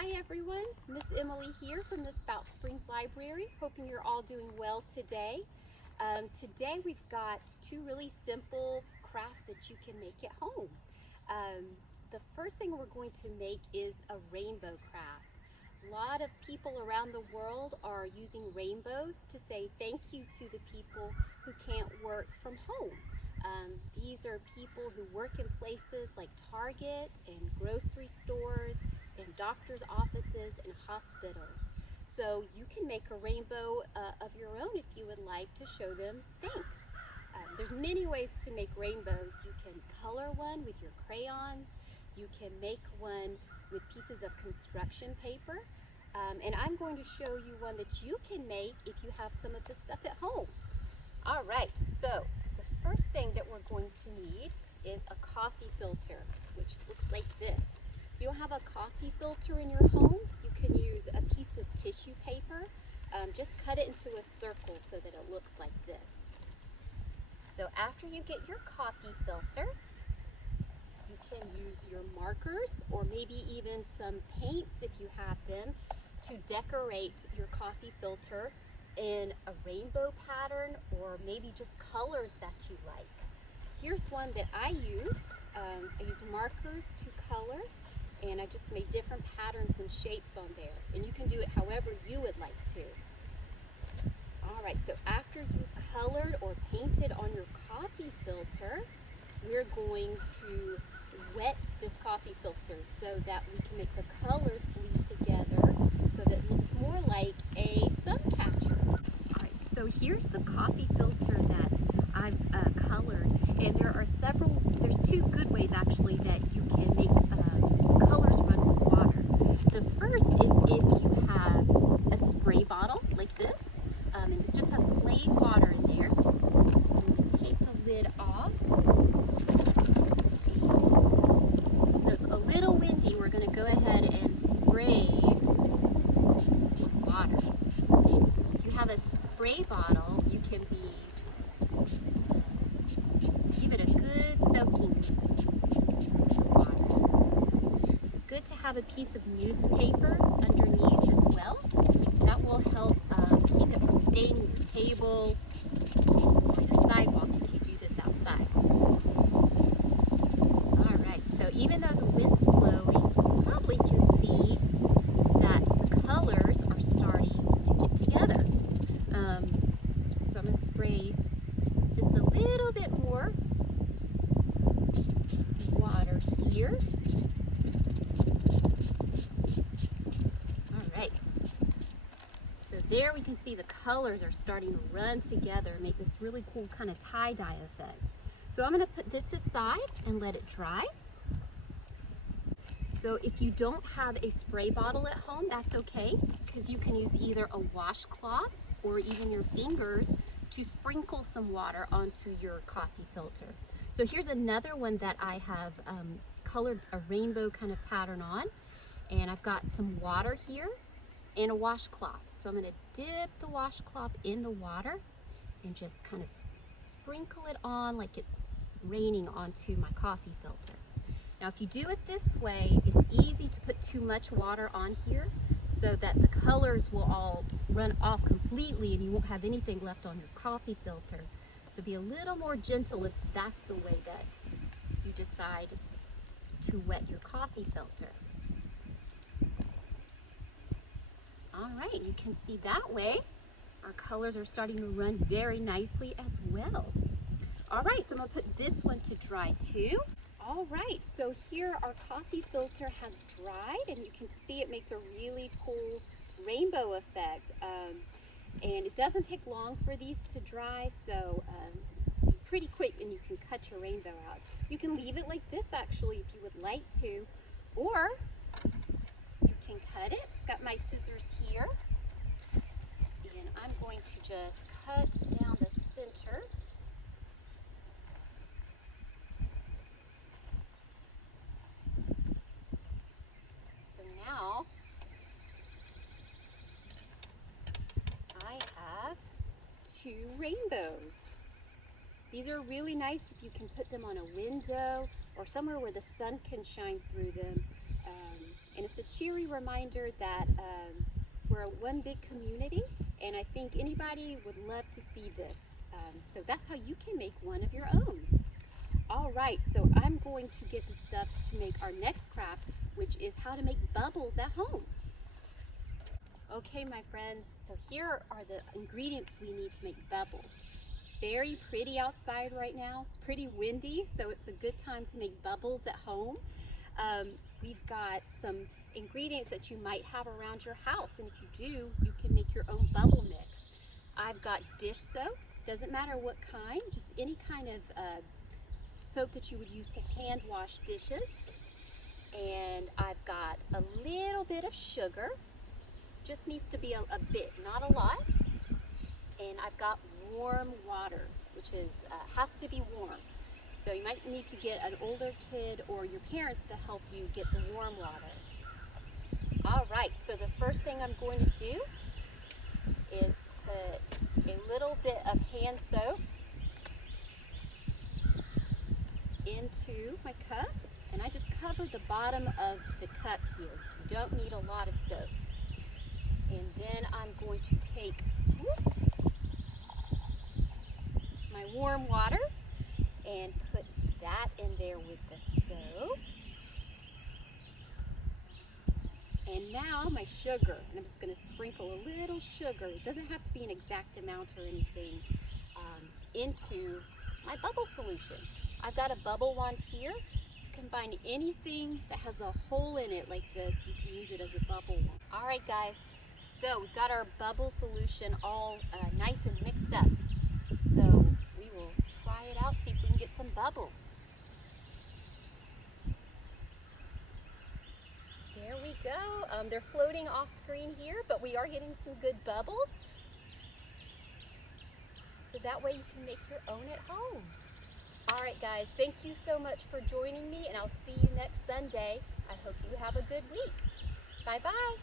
Hi everyone, Miss Emily here from the Spout Springs Library. Hoping you're all doing well today. Today we've got two really simple crafts that you can make at home. Um, the first thing we're going to make is a rainbow craft. A lot of people around the world are using rainbows to say thank you to the people who can't work from home. These are people who work in places like Target and grocery stores and doctor's offices and hospitals. So you can make a rainbow of your own if you would like to show them thanks. There's many ways to make rainbows. You can color one with your crayons. You can make one with pieces of construction paper. And I'm going to show you one that you can make if you have some of this stuff at home. All right, so the first thing that we're going to need is a coffee filter, which looks like this. If you don't have a coffee filter in your home, you can use a piece of tissue paper. Just cut it into a circle so that it looks like this. So after you get your coffee filter, you can use your markers or maybe even some paints if you have them to decorate your coffee filter in a rainbow pattern or maybe just colors that you like. Here's one that I used. I used markers to color, and I just made different patterns and shapes on there. And you can do it however you would like to. All right, so after you've colored or painted on your coffee filter, we're going to wet this coffee filter so that we can make the colors bleed together so that it looks more like a sun catcher. All right, so here's the coffee filter that I've colored, and there's two good ways actually that you can make colors run with water. The first is if you have a spray bottle like this, and this just has plain water in there. So I'm going to take the lid off. And it's a little windy. We're going to go ahead and spray with water. If you have a spray bottle, you can just give it a good soaking with the water. Good to have a piece of newspaper underneath as well. That will help keep it from staining your table or your sidewalk if you do this outside. Alright, so even though the wind's blowing, you probably can see that the colors are starting to get together. So I'm going to spray just a little bit more water here. Alright. So there we can see the colors are starting to run together, make this really cool kind of tie-dye effect. So I'm going to put this aside and let it dry. So if you don't have a spray bottle at home, that's okay, because you can use either a washcloth or even your fingers to sprinkle some water onto your coffee filter. So here's another one that I have colored a rainbow kind of pattern on, and I've got some water here and a washcloth. So I'm going to dip the washcloth in the water and just kind of sprinkle it on like it's raining onto my coffee filter. Now if you do it this way, it's easy to put too much water on here so that the colors will all run off completely and you won't have anything left on your coffee filter. So be a little more gentle if that's the way that you decide to wet your coffee filter. All right, you can see that way our colors are starting to run very nicely as well. All right, so I'm gonna put this one to dry too. All right, so here our coffee filter has dried, and you can see it makes a really cool rainbow effect. And it doesn't take long for these to dry, so pretty quick, and you can cut your rainbow out. You can leave it like this actually if you would like to, or you can cut it. Got my scissors here, and I'm going to just cut down the center. So now I have two rainbows. These are really nice if you can put them on a window or somewhere where the sun can shine through them. And it's a cheery reminder that we're one big community, and I think anybody would love to see this. So that's how you can make one of your own. All right, so I'm going to get the stuff to make our next craft, which is how to make bubbles at home. Okay, my friends, so here are the ingredients we need to make bubbles. It's very pretty outside right now. It's pretty windy, so it's a good time to make bubbles at home. We've got some ingredients that you might have around your house, and if you do, you can make your own bubble mix. I've got dish soap, doesn't matter what kind, just any kind of soap that you would use to hand wash dishes. And I've got a little bit of sugar, just needs to be a bit, not a lot. And I've got warm water, which is has to be warm. So you might need to get an older kid or your parents to help you get the warm water. All right, so the first thing I'm going to do is put a little bit of hand soap into my cup, and I just cover the bottom of the cup here. You don't need a lot of soap. And then I'm going to take my warm water and put that in there with the soap. And now my sugar, and I'm just going to sprinkle a little sugar, it doesn't have to be an exact amount or anything, into my bubble solution. I've got a bubble wand here. You can find anything that has a hole in it like this, you can use it as a bubble wand. All right guys, so we've got our bubble solution all nice and mixed up. So we will try it out, see if we can get some bubbles. There we go. They're floating off screen here, but we are getting some good bubbles. So that way you can make your own at home. All right guys, thank you so much for joining me, and I'll see you next Sunday. I hope you have a good week. Bye-bye.